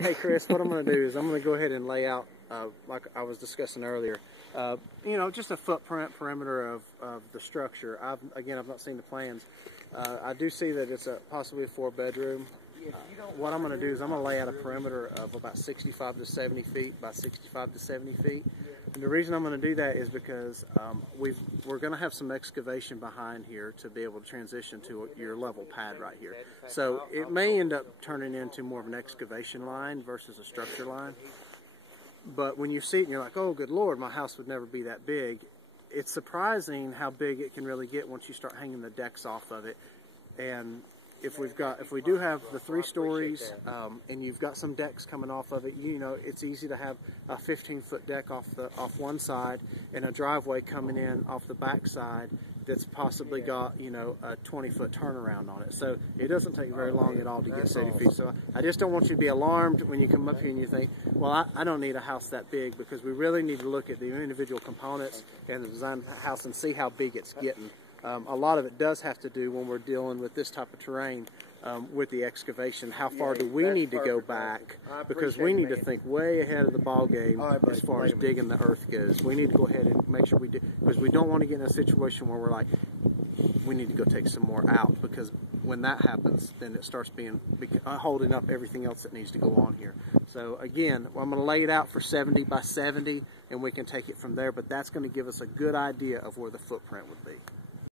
Hey Chris, what I'm going to do is I'm going to go ahead and lay out, like I was discussing earlier, just a footprint perimeter of the structure. I've not seen the plans. I do see that it's possibly a 4-bedroom. What I'm going to do is I'm going to lay out a perimeter of about 65 to 70 feet by 65 to 70 feet. And the reason I'm going to do that is because we're going to have some excavation behind here to be able to transition to your level pad right here. So it may end up turning into more of an excavation line versus a structure line. But when you see it and you're like, oh, good Lord, my house would never be that big. It's surprising how big it can really get once you start hanging the decks off of it. And if we do have the 3 stories and you've got some decks coming off of it, it's easy to have a 15-foot deck off one side and a driveway coming in off the back side that's possibly got a 20-foot turnaround on it. So it doesn't take very long at all to get 70 feet. So I just don't want you to be alarmed when you come up here and you think, well, I don't need a house that big, because we really need to look at the individual components and the design of the house and see how big it's getting. A lot of it does have to do when we're dealing with this type of terrain with the excavation. How far do we need to go back? Because we need to think way ahead of the ball game as far as digging the earth goes. We need to go ahead and make sure we do, because we don't want to get in a situation where we're like, we need to go take some more out, because when that happens, then it starts holding up everything else that needs to go on here. So again, I'm going to lay it out for 70 by 70, and we can take it from there, but that's going to give us a good idea of where the footprint would be.